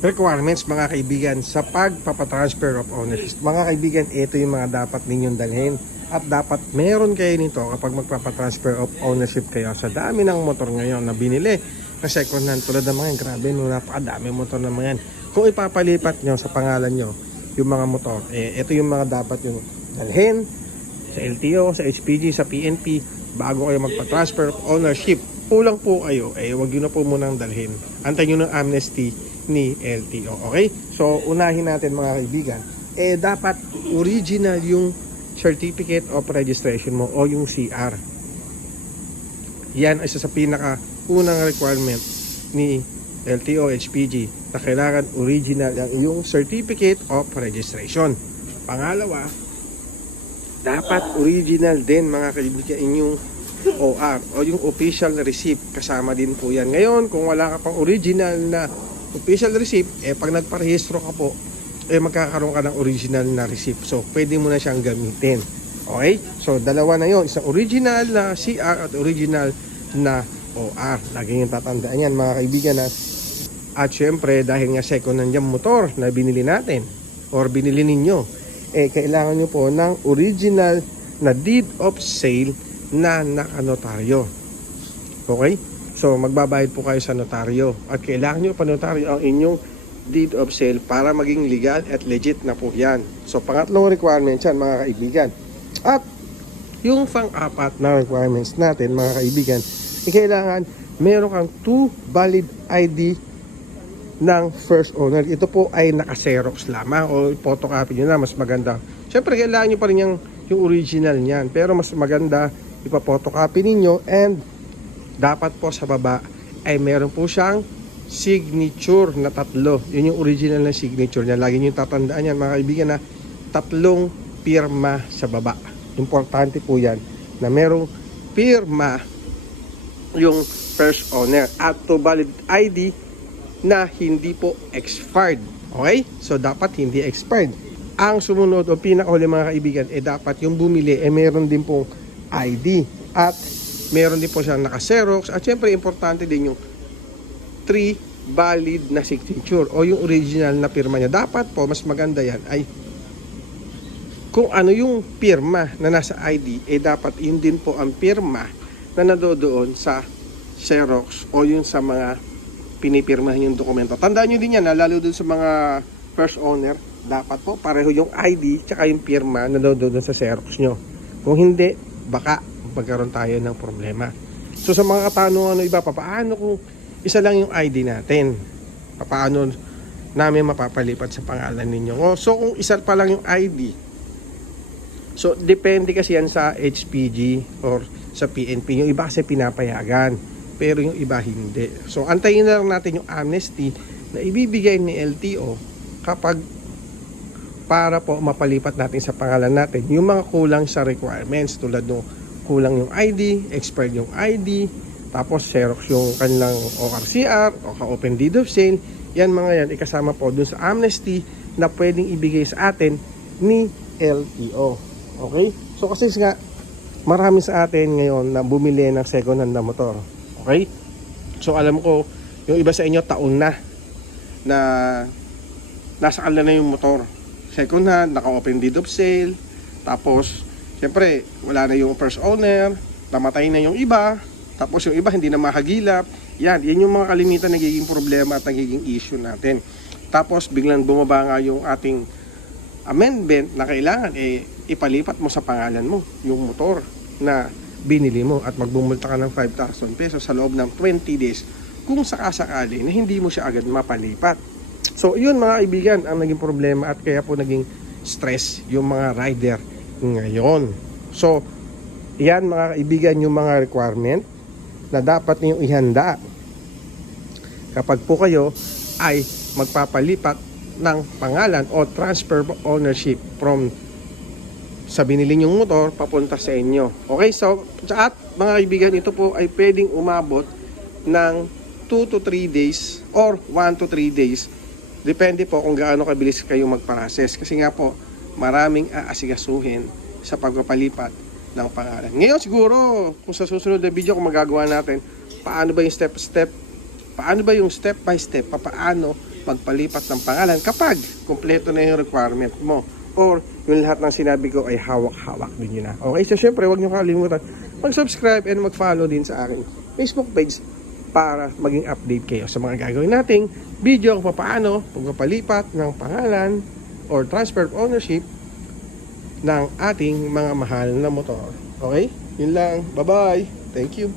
requirements mga kaibigan sa pagpapatransfer of ownership. Mga kaibigan, ito yung mga dapat ninyong dalhin. At dapat meron kayo nito kapag magpapatransfer of ownership kayo sa dami ng motor ngayon na binili. Na second hand tulad ng mga grabe no napakadami motor na mga yan. Kung ipapalipat nyo sa pangalan nyo yung mga motor eh ito yung mga dapat yung dalhin sa LTO, sa HPG, sa PNP bago kayo magpa-transfer of ownership. Kulang po kayo eh wag yun na po munang dalhin. Antayin nyo ng amnesty ni LTO okay? So unahin natin mga kaibigan. Eh dapat original yung certificate of registration mo o yung CR yan ay isa sa pinaka unang requirement ni LTO HPG na kailangan original ang iyong certificate of registration. Pangalawa, dapat original din mga kaibigan inyong OR o yung official receipt. Kasama din po yan. Ngayon, kung wala ka pang original na official receipt, eh pag nagparehistro ka po, eh magkakaroon ka ng original na receipt. So, pwede mo na siyang gamitin. Okay? So, dalawa na yon Isang original na CR at original na OR. Lagi yung tatandaan yan mga kaibigan na at syempre dahil nga second hand motor na binili natin or binili ninyo eh kailangan nyo po ng original na deed of sale na nakanotaryo. Okay? So magbabayad po kayo sa notaryo at kailangan nyo pa notaryo ang inyong deed of sale para maging legal at legit na po yan. So pangatlong requirement yan mga kaibigan. At yung pang-apat na requirements natin mga kaibigan, eh, kailangan meron kang two valid ID ng first owner. Ito po ay naka-xerox lamang o photocopy nyo na mas maganda. Siyempre kailangan nyo pa rin yung, yung original niyan pero mas maganda ipa-photocopy ninyo and dapat po sa baba ay meron po siyang signature na tatlo. Yun yung original na signature niya. Lagi nyo tatandaan yan mga kaibigan na tatlong pirma sa baba. Importante po yan na merong pirma yung first owner at to valid ID na hindi po expired. Okay? So, dapat hindi expired. Ang sumunod o pinakahuli mga kaibigan, eh dapat yung bumili, eh meron din pong ID. At meron din po siyang naka-xerox. At syempre, importante din yung three valid na signature o yung original na pirma niya. Dapat po, mas maganda yan ay kung ano yung pirma na nasa ID, eh dapat yun din po ang pirma na nadodoon sa Xerox o yung sa mga pinipirmahan yung dokumento. Tandaan nyo din yan, ha, lalo dun sa mga first owner, dapat po pareho yung ID tsaka yung pirma na doon sa Xerox nyo. Kung hindi, baka magkaroon tayo ng problema. So sa mga katanungan ano iba, paano kung isa lang yung ID natin? Paano namin mapapalipat sa pangalan ninyo? O, so kung isa pa lang yung ID, So, depende kasi yan sa HPG or sa PNP. Yung iba kasi pinapayagan, pero yung iba hindi. So, antayin na lang natin yung amnesty na ibibigay ni LTO kapag para po mapalipat natin sa pangalan natin yung mga kulang sa requirements tulad ng kulang yung ID, expired yung ID, tapos Xerox yung kanilang ORCR o ka-open deed of sale. Yan mga yan, ikasama po dun sa amnesty na pwedeng ibigay sa atin ni LTO. Okay? So kasi nga, marami sa atin ngayon na bumili ng second hand na motor. Okay? So alam ko, yung iba sa inyo taon na na nasa kanila na yung motor. Second hand, naka-open deed of sale. Tapos, syempre, wala na yung first owner. Namatay na yung iba. Tapos yung iba hindi na makagilap. Yan, yan yung mga kalimitan nagiging problema at nagiging issue natin. Tapos biglang bumaba nga yung ating amendment na kailangan eh ipalipat mo sa pangalan mo yung motor na binili mo at magbumulta ka ng 5,000 pesos sa loob ng 20 days kung sakasakali na hindi mo siya agad mapalipat. So yun mga kaibigan ang naging problema at kaya po naging stress yung mga rider ngayon. So yan mga kaibigan yung mga requirement na dapat niyo ihanda kapag po kayo ay magpapalipat ng pangalan o transfer ownership from sa binili nyong motor papunta sa inyo. Okay, so at mga kaibigan, ito po ay pwedeng umabot ng 2 to 3 days or 1 to 3 days. Depende po kung gaano kabilis kayo magprocess. Kasi nga po, maraming aasigasuhin sa pagpapalipat ng pangalan. Ngayon siguro, kung sa susunod na video kung magagawa natin, paano ba yung step-step, paano ba yung step by step, paano pagpalipat ng pangalan kapag kumpleto na yung requirement mo or yung lahat ng sinabi ko ay hawak-hawak din yun na. Okay, so syempre huwag nyo kalimutan mag-subscribe and mag-follow din sa aking Facebook page para maging update kayo sa mga gagawin nating video kung paano pagpapalipat ng pangalan or transfer of ownership ng ating mga mahal na motor. Okay? Yun lang. Bye-bye. Thank you.